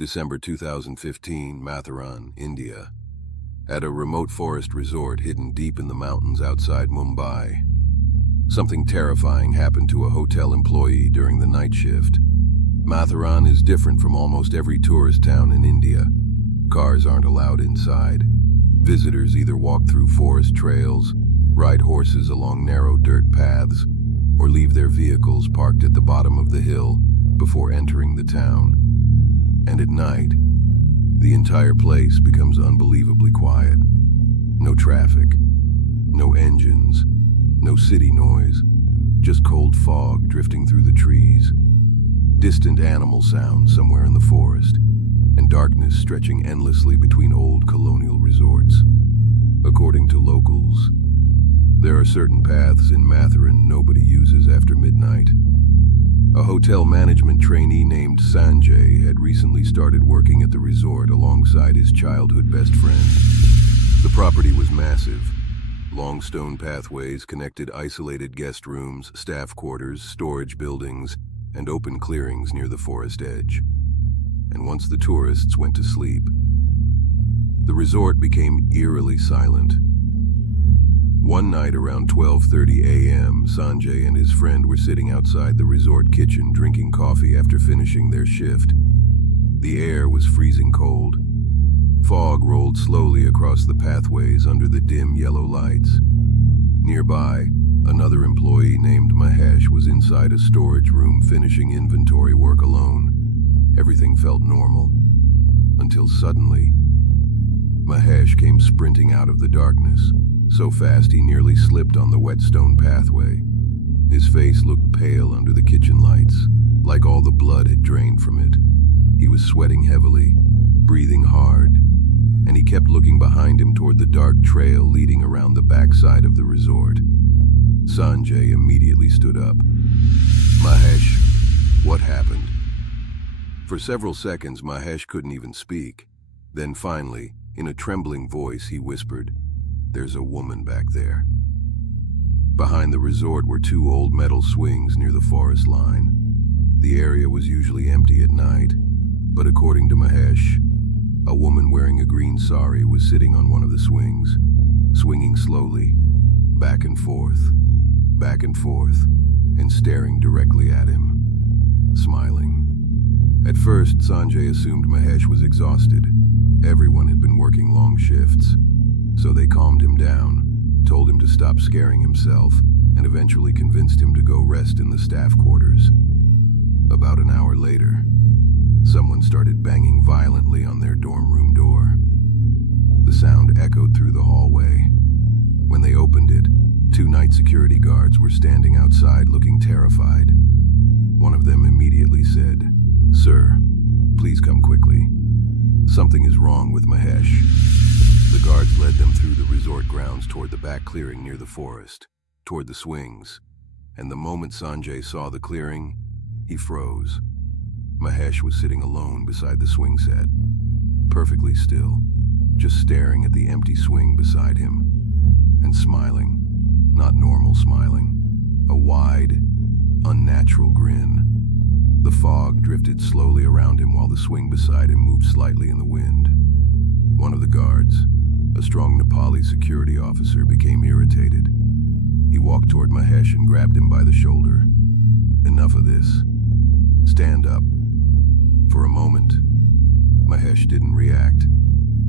December 2015, Matheran, India. At a remote forest resort hidden deep in the mountains outside Mumbai, something terrifying happened to a hotel employee during the night shift. Matheran is different from almost every tourist town in India. Cars aren't allowed inside. Visitors either walk through forest trails, ride horses along narrow dirt paths, or leave their vehicles parked at the bottom of the hill before entering the town. And at night, the entire place becomes unbelievably quiet. No traffic, no engines, no city noise, just cold fog drifting through the trees, distant animal sounds somewhere in the forest, and darkness stretching endlessly between old colonial resorts. According to locals, there are certain paths in Matheran nobody uses after midnight. A hotel management trainee named Sanjay had recently started working at the resort alongside his childhood best friend. The property was massive. Long stone pathways connected isolated guest rooms, staff quarters, storage buildings, and open clearings near the forest edge. And once the tourists went to sleep, the resort became eerily silent. One night around 12:30 a.m., Sanjay and his friend were sitting outside the resort kitchen drinking coffee after finishing their shift. The air was freezing cold. Fog rolled slowly across the pathways under the dim yellow lights. Nearby, another employee named Mahesh was inside a storage room finishing inventory work alone. Everything felt normal, until suddenly, Mahesh came sprinting out of the darkness, so fast he nearly slipped on the wet stone pathway. His face looked pale under the kitchen lights, like all the blood had drained from it. He was sweating heavily, breathing hard, and he kept looking behind him toward the dark trail leading around the backside of the resort. Sanjay immediately stood up. "Mahesh, what happened?" For several seconds, Mahesh couldn't even speak. Then finally, in a trembling voice, he whispered, "There's a woman back there." Behind the resort were two old metal swings near the forest line. The area was usually empty at night, but according to Mahesh, a woman wearing a green sari was sitting on one of the swings, swinging slowly, back and forth, and staring directly at him, smiling. At first, Sanjay assumed Mahesh was exhausted. Everyone had been working long shifts, so they calmed him down, told him to stop scaring himself, and eventually convinced him to go rest in the staff quarters. About an hour later, someone started banging violently on their dorm room door. The sound echoed through the hallway. When they opened it, two night security guards were standing outside looking terrified. One of them immediately said, "Sir, please come quickly. Something is wrong with Mahesh." The guards led them through the resort grounds toward the back clearing near the forest, toward the swings, and the moment Sanjay saw the clearing, he froze. Mahesh was sitting alone beside the swing set, perfectly still, just staring at the empty swing beside him, and smiling. Not normal smiling, a wide, unnatural grin. The fog drifted slowly around him while the swing beside him moved slightly in the wind. One of the guards, a strong Nepali security officer, became irritated. He walked toward Mahesh and grabbed him by the shoulder. "Enough of this. Stand up." For a moment, Mahesh didn't react.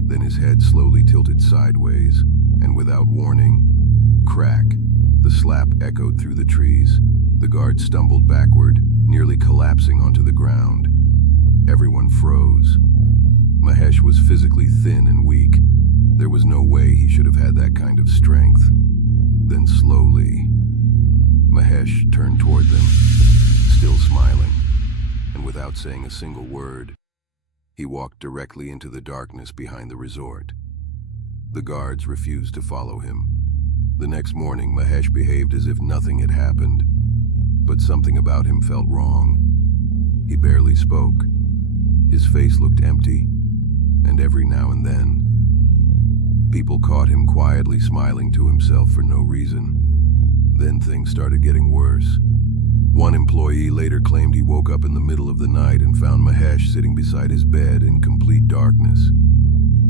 Then his head slowly tilted sideways, and without warning, crack, the slap echoed through the trees. The guard stumbled backward, nearly collapsing onto the ground. Everyone froze. Mahesh was physically thin and weak. There was no way he should have had that kind of strength. Then slowly, Mahesh turned toward them, still smiling, and without saying a single word, he walked directly into the darkness behind the resort. The guards refused to follow him. The next morning, Mahesh behaved as if nothing had happened, but something about him felt wrong. He barely spoke. His face looked empty, and every now and then, people caught him quietly smiling to himself for no reason. Then things started getting worse. One employee later claimed he woke up in the middle of the night and found Mahesh sitting beside his bed in complete darkness,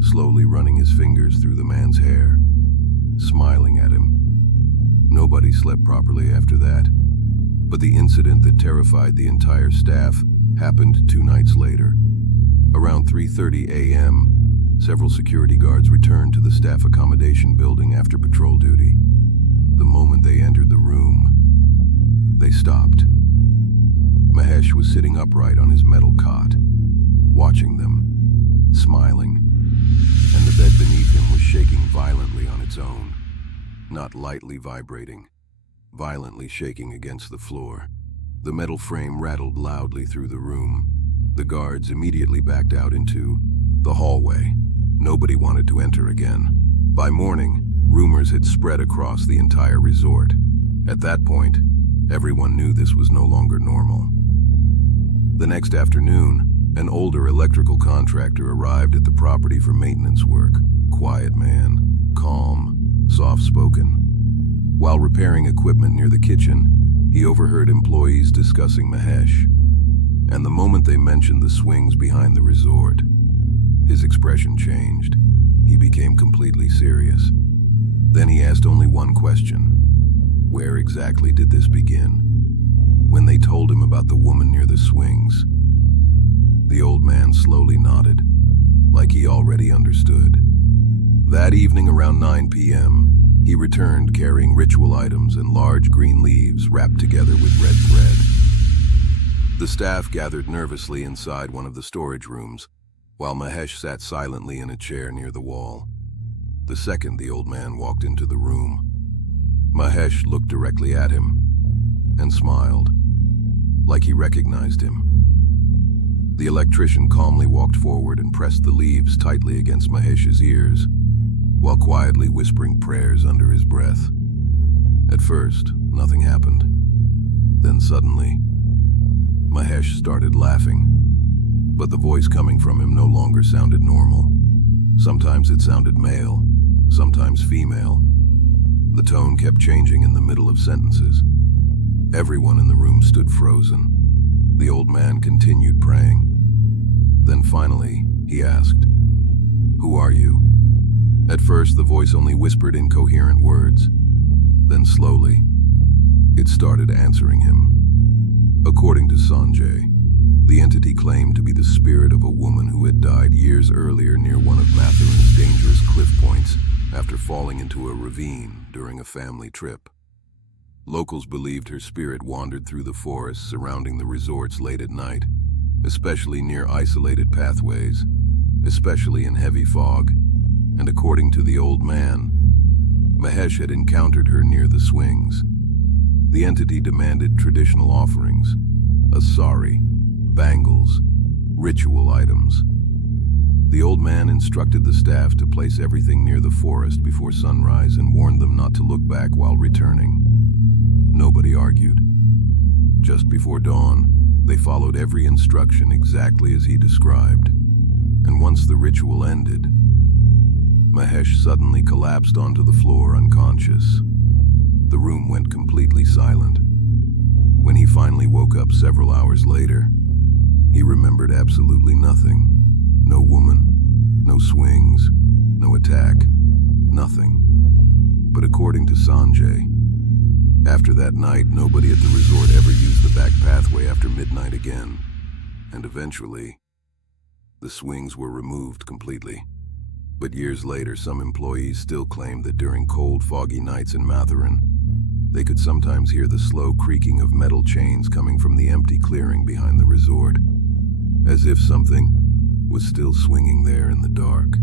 slowly running his fingers through the man's hair, smiling at him. Nobody slept properly after that, but the incident that terrified the entire staff happened 2 nights later. Around 3:30 a.m., several security guards returned to the staff accommodation building after patrol duty. The moment they entered the room, they stopped. Mahesh was sitting upright on his metal cot, watching them, smiling, and the bed beneath him was shaking violently on its own, not lightly vibrating, violently shaking against the floor. The metal frame rattled loudly through the room. The guards immediately backed out into the hallway. Nobody wanted to enter again. By morning, rumors had spread across the entire resort. At that point, everyone knew this was no longer normal. The next afternoon, an older electrical contractor arrived at the property for maintenance work. Quiet man, calm, soft-spoken. While repairing equipment near the kitchen, he overheard employees discussing Mahesh. And the moment they mentioned the swings behind the resort, his expression changed. He became completely serious. Then he asked only one question. Where exactly did this begin? When they told him about the woman near the swings, the old man slowly nodded, like he already understood. That evening around 9 p.m., he returned carrying ritual items and large green leaves wrapped together with red thread. The staff gathered nervously inside one of the storage rooms, while Mahesh sat silently in a chair near the wall. The second the old man walked into the room, Mahesh looked directly at him and smiled, like he recognized him. The electrician calmly walked forward and pressed the leaves tightly against Mahesh's ears, while quietly whispering prayers under his breath. At first, nothing happened. Then suddenly, Mahesh started laughing, but the voice coming from him no longer sounded normal. Sometimes it sounded male, sometimes female. The tone kept changing in the middle of sentences. Everyone in the room stood frozen. The old man continued praying. Then finally, he asked, "Who are you?" At first, the voice only whispered incoherent words. Then slowly, it started answering him. According to Sanjay, the entity claimed to be the spirit of a woman who had died years earlier near one of Matheran's dangerous cliff points after falling into a ravine during a family trip. Locals believed her spirit wandered through the forests surrounding the resorts late at night, especially near isolated pathways, especially in heavy fog. And according to the old man, Mahesh had encountered her near the swings. The entity demanded traditional offerings, a sari, bangles, ritual items. The old man instructed the staff to place everything near the forest before sunrise and warned them not to look back while returning. Nobody argued. Just before dawn, they followed every instruction exactly as he described. And once the ritual ended, Mahesh suddenly collapsed onto the floor unconscious. The room went completely silent. When he finally woke up several hours later, he remembered absolutely nothing. No woman, no swings, no attack, nothing. But according to Sanjay, after that night, nobody at the resort ever used the back pathway after midnight again. And eventually, the swings were removed completely. But years later, some employees still claimed that during cold, foggy nights in Matheran, they could sometimes hear the slow creaking of metal chains coming from the empty clearing behind the resort, as if something was still swinging there in the dark.